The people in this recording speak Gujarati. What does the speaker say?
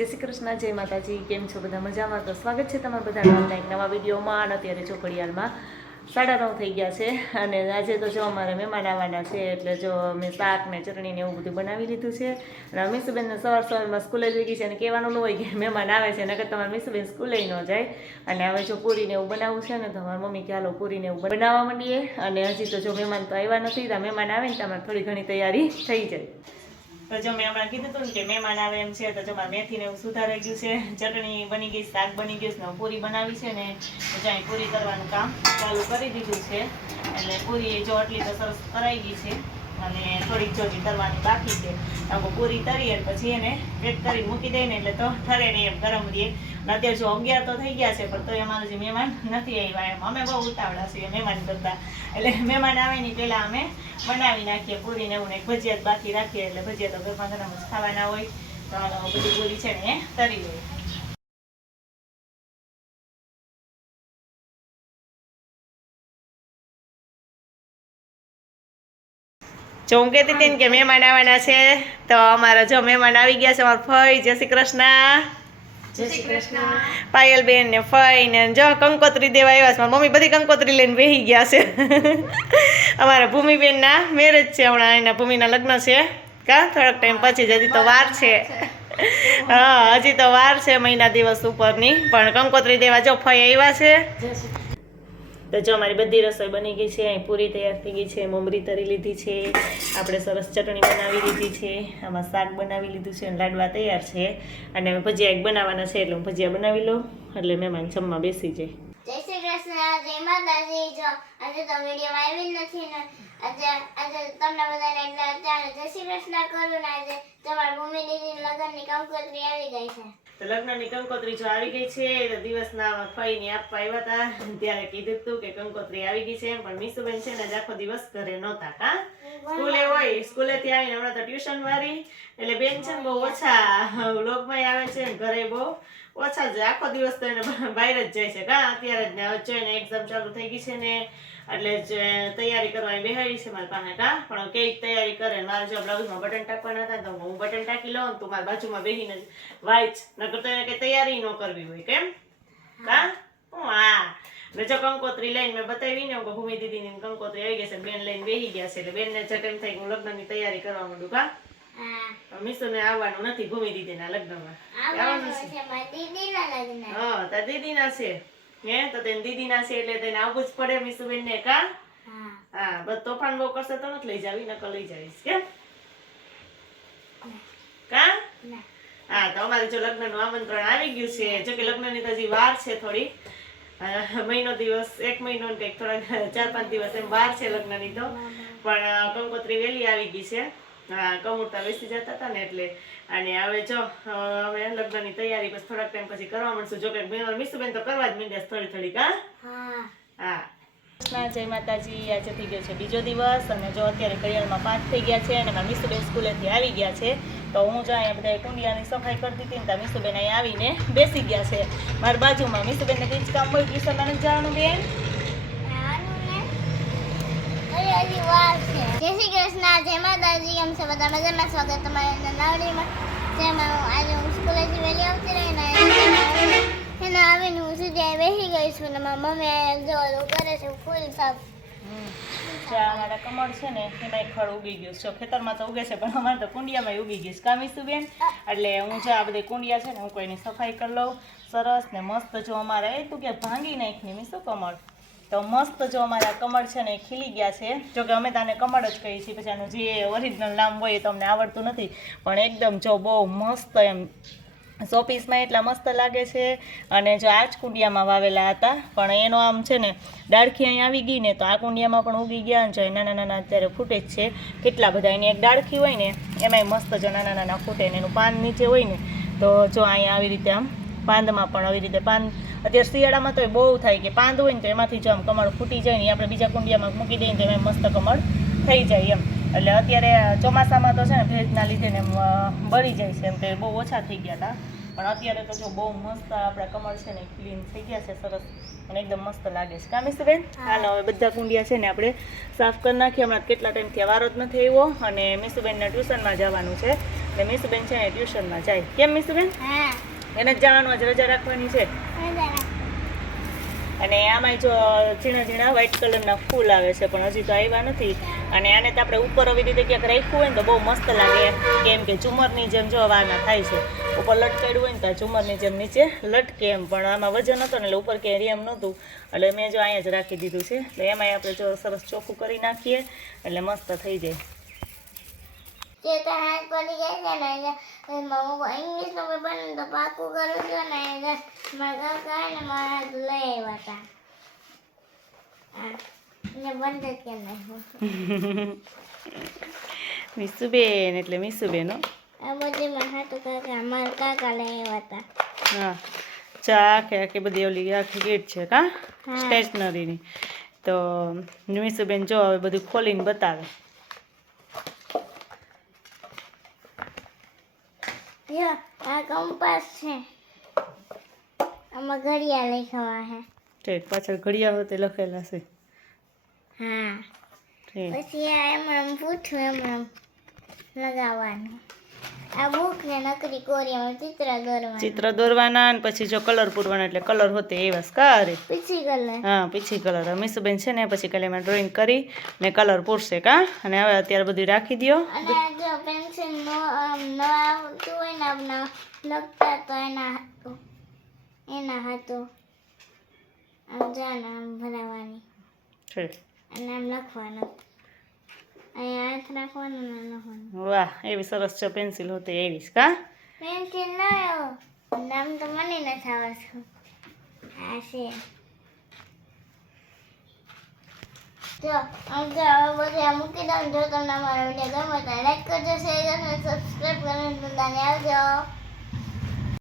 જય શ્રી કૃષ્ણ, જય માતાજી. કેમ છો બધા? મજામાં? તો સ્વાગત છે તમારા બધાના એક નવા વિડીયોમાં. અને અત્યારે જો ઘડિયાળમાં 9:30 થઈ ગયા છે અને આજે તો જો અમારે મહેમાન આવવાના છે, એટલે જો મેં શાક ને ચટણી ને એવું બધું બનાવી લીધું છે. અને મીસુબેનને સવારમાં સ્કૂલે જઈ ગઈ છે અને કહેવાનું ન હોય કે મહેમાન આવે છે, નકર તમારે મીસુબેન સ્કૂલે ન જાય. અને હવે જો પૂરીને એવું બનાવવું છે ને તો મારી મમ્મી કે હાલો પૂરીને એવું બનાવવા માંડીએ. અને હજી તો જો મહેમાન તો આવ્યા નથી, તો મહેમાન આવે ને તમારે થોડી ઘણી તૈયારી થઈ જાય. તો જો મેં હમણાં કીધું હતું ને કે મહેમાન આવે એમ છે, તો જો મારે મેથીને એવું સુધારાઈ ગયું છે, ચટણી બની ગઈ, શાક બની ગયું છે, પૂરી બનાવી છે ને જ્યાં પૂરી કરવાનું કામ ચાલુ કરી દીધું છે. એટલે પૂરી જો આટલી તો સરસ કરાઈ ગઈ છે અને થોડીક જો તરવાની બાકી છે. તો પૂરી તરીએ પછી એને પેક કરી મૂકી દઈએ ને એટલે તો ઠરે નહીં એમ ગરમ રહીએ. અત્યારે જો 11 તો થઈ ગયા છે, પણ તો અમારા જે મહેમાન નથી આવ્યા એમ. અમે બહુ ઉતાવળા છીએ મહેમાન કરતા, એટલે મહેમાન આવે ને પહેલાં અમે બનાવી નાખીએ પૂરીને એવું ને ભજીયા બાકી રાખીએ. એટલે ભજીયા તો ગરમા ગરમ જ ખાવાના હોય, તો બધી પૂરી છે ને એ તરી લઈએ. જો હું કહેતી હતી ને કે મહેમાન આવવાના છે, તો અમારા જો મહેમાન આવી ગયા છે. અમારા ફઈ, જય શ્રી કૃષ્ણ. જય શ્રી કૃષ્ણ. પાયલબેન ને ફઈ ને જો કંકોત્રી દેવા આવ્યા છે. મારી મમ્મી બધી કંકોત્રી લઈને બેસી ગયા છે. અમારા ભૂમિબેનના મેરેજ છે હમણાં, એના ભૂમિના લગ્ન છે કા થોડાક ટાઈમ પછી જ, હજી તો વાર છે. હા, હજી તો વાર છે મહિના દિવસ ઉપરની, પણ કંકોત્રી દેવા જો ફઈ આવ્યા છે. તો જો અમારી બધી રસોઈ બની ગઈ છે. અહીં પૂરી તૈયાર થઈ ગઈ છે, મમરી તરી લીધી છે, આપણે સરસ ચટણી બનાવી લીધી છે, આમાં શાક બનાવી લીધું છે અને લાડવા તૈયાર છે. અને ભજીયા એક બનાવવાના છે, એટલે હું ભજીયા બનાવી લઉં એટલે મહેમાન જમવા બેસી જાય. જય શ્રી કૃષ્ણ, જય માતાજી. જો આજે તો વિડીયોમાં આવી નથી ને આજે તમને બધાને એટલે અત્યારે જય શ્રી કૃષ્ણ કરું ને આજે તમારા ભૂમિ દીદી લગ્નની કંકોત્રી આવી ગઈ છે. તો લગ્નની કંકોત્રી જો આવી ગઈ છે, તો દિવસના ફઈને આપવા આવ્યા હતા ત્યારે કીધું હતું કે કંકોત્રી આવી ગઈ છે, પણ મીસુબેન છે ને આખો દિવસ ઘરે નહોતા કા સ્કૂલે હોય. સ્કૂલેથી આવીને હમણાં તો ટ્યુશન વાળી, એટલે બેન છે ને બહુ ઓછા વ્લોગમાં આવે છે ને ઘરે બહુ ઓછા જ, આખો દિવસ તો એને બહાર જ જાય છે કા. અત્યારે જ ને જોઈને એક્ઝામ ચાલુ થઈ ગઈ છે ને એટલે તૈયારી કરવાની બેહાડી છે મારી પાસે કા. પણ કઈ તૈયારી કરે, મારે જો બ્લાઉઝમાં બટન ટાંકવાના હતા તો હું બટન ટાંકી લઉં, તું મારી બાજુમાં બેસીને વાંચ, નકર તો એને કઈ તૈયારી ન કરવી હોય કેમ કા. હા, ને જો કંકોત્રી લઈને મેં બતાવી ને ભૂમિ દીદીની કંકોત્રી આવી ગઈ છે, બેન લઈને બેસી ગયા છે. એટલે બેનને જે ટાઈમ થાય હું લગ્નની તૈયારી કરવા માંડું કા. મીસુને આવવાનું નથી ભૂમિ દીદીના લગ્નમાં, આવવાનું છે મારી દીદીના લગ્ન. હા, તાર દીદીના છે હે, તો તેની દીદીના છે એટલે તેને આવવું જ પડે મીસુબેન ને કા. હા, બસ તોફાન બહુ કરશે તો નથી લઈ જાવી, નકર લઈ જાવીશ કેમ કા. હા, તો અમારે જો લગ્નનું આમંત્રણ આવી ગયું છે. જો કે લગ્નની તો હજી વાર છે થોડી, મહિનો દિવસ, 1 મહિનો ને કંઈક થોડા 4-5 દિવસ એમ વાર છે લગ્નની તો. પણ કંકોત્રી વહેલી આવી ગઈ છે. હા, કમુરતા બેસી જતા હતા ને એટલે. અને હવે જો હવે લગ્નની તૈયારી પછી થોડાક ટાઈમ પછી કરવા મળશું. જો કે મીસુબેન તો કરવા જ માંડ્યા થોડી થોડી કા. હા, જય માતાજી. આજે થઈ ગયો છે બીજો દિવસ અને જો અત્યારે ઘડિયાળમાં 5 થઈ ગયા છે અને મારા મીસુબેન સ્કૂલેથી આવી ગયા છે. તો હું જો અહીંયા બધા કુંડિયાની સફાઈ કરતી હતી ને ત્યાં મીસુબેન અહીંયા આવીને બેસી ગયા છે મારી બાજુમાં. મીસુબેનને કંઈ જ કામ હોય ટ્યુશનમાં નથી જવાનું બેન? જય શ્રી કૃષ્ણ, જય માતાજી. એમ છે બધા મજામાં? સ્વાગત તમારા નાવડીમાં. જેમાં આજે હું સ્કૂલેથી વહેલી આવતી રહી ને એને આવીને હું સીધી બેસી ગઈ છું ને મારી મમ્મી જો કરે છે ફૂલ સાફ. અમારા કમળ છે ને એમાં એક ખડ ઉગી ગયું છે. ખેતરમાં તો ઉગે છે પણ અમારે તો કુંડિયામાં ઉગી ગયું છે કા મીસુબેન. એટલે હું જો આ બધી કુંડિયા છે ને હું કોઈની સફાઈ કરી લઉં સરસ ને મસ્ત. જો અમારે તું કે ભાંગી નાખની મીસુ કમળ, તો મસ્ત જો અમારા કમળ છે ને ખીલી ગયા છે. જોકે અમે તાને કમળ જ કહીએ છીએ, પછી આનું જે ઓરિજિનલ નામ હોય એ તો અમને આવડતું નથી, પણ એકદમ જો બહુ મસ્ત એમ શોપીસમાં એટલા મસ્ત લાગે છે. અને જો આ જ કુંડિયામાં વાવેલા હતા, પણ એનો આમ છે ને ડાળખી અહીં આવી ગઈ ને તો આ કુંડિયામાં પણ ઉગી ગયા ને જો નાના નાના અત્યારે ફૂટે જ છે કેટલા બધા. એની એક ડાળખી હોય ને એમાંય મસ્ત જો નાના નાના ફૂટે ને એનું પાન નીચે હોય ને તો જો અહીંયા આવી રીતે આમ પાંદમાં પણ આવી રીતે પાન. અત્યારે શિયાળામાં તો બહુ થાય કે પાંદ હોય ને તો એમાંથી જો આમ કમળ ફૂટી જાય ને આપણે બીજા કુંડિયામાં મૂકી દઈએ ને તો એમાં મસ્ત કમળ થઈ જાય એમ. એટલે અત્યારે ચોમાસામાં તો છે ને ભેજના લીધે ને બળી જાય છે એમ, તો બહુ ઓછા થઈ ગયા હતા. પણ અત્યારે તો જો બહુ મસ્ત આપણા કમળ છે ને ક્લીન થઈ ગયા છે સરસ અને એકદમ મસ્ત લાગે છે કા મીસુબેન. હાલો હવે બધા કુંડિયા છે ને આપણે સાફ કરી નાખીએ. હમણાં કેટલા ટાઈમથી વારો જ નથી આવ્યો અને મીસુબેનને ટ્યુશનમાં જવાનું છે એટલે મીસુબેન છે ને ટ્યુશનમાં જાય. કેમ મીસુબેન? હા એને જ જવાનું, આજ રજા રાખવાની છે. મજા અને આમાં જો ઝીણા ઝીણા વ્હાઈટ કલરના ફૂલ આવે છે, પણ હજી તો આવ્યા નથી. અને આને તો આપણે ઉપર આવી રીતે ક્યાંક રાખ્યું હોય ને તો બહુ મસ્ત લાગે એમ, કેમ કે ઝુમરની જેમ જો વાના થાય છે. ઉપર લટકાડ્યું હોય ને તો ઝુમરની જેમ નીચે લટકે એમ, પણ આમાં વજન હતો ને એટલે ઉપર ક્યાંય એમ નહોતું, એટલે મેં જો અહીંયા જ રાખી દીધું છે. એટલે એમાંય આપણે જો સરસ ચોખ્ખું કરી નાખીએ એટલે મસ્ત થઈ જાય. જે તો હાથ પડી જાય છે ને ઇંગ્લિશનું પેપર તો પાકું કરું છું ને મારા કાકા ને મારા હાથ લઈ આવ્યા હતા. હા એને બંધ જ કેમ નાખ્યું. મીસુબેન એટલે મીસુબેન હો. આ બધી મારા હાથ મારા કાકા લઈ આવ્યા હતા. હા ચા આખી બધી ઓલી આખી કીટ છે કા હા. સ્ટેશનરીની. તો મીસુબેન જો હવે બધું ખોલીને બતાવે. જો આ કંપાસ છે, આમાં ઘડિયાળ લખવા છે. ઠીક પાછળ ઘડિયાળો તે લખેલા છે. હા ઠીક પછી આ એમ પૂછું એમ લગાવવાનું. આ બુક ને નકરી કોરિયામાં ચિત્ર દોરવાનું. ચિત્ર દોરવાના અને પછી જો કલર પૂરવાના, એટલે કલર હોતે એવા કા રે. પીછી કલર. હા પીછી કલર. મીસુબેન છે ને પછી કાલે એમાં ડ્રોઈંગ કરી ને કલર પૂરશે કા. અને હવે અત્યારે બધું રાખી દો. અને આ જો પેન્સિલ નવા આવતું હોય ને આપણા લખતા તો એના હાથો આમ જાને આમ ભરાવાની ઠીક. અને આમ લખવાનું. અહીંયા હાથ રાખવાનું ને લખવાનું. વાહ એવી સરસ છે પેન્સિલ હોતે એવી કા. પેન્સિલ ના નામ તો મને નથી આવડતું. આ છે જો આમ તો હવે બધું આ મૂકી દઉં. જો તમને અમારો વિડીયો ગમે તો લાઈક કરજો, શેર કરજો, સબસ્ક્રાઈબ કરજો. આવજો.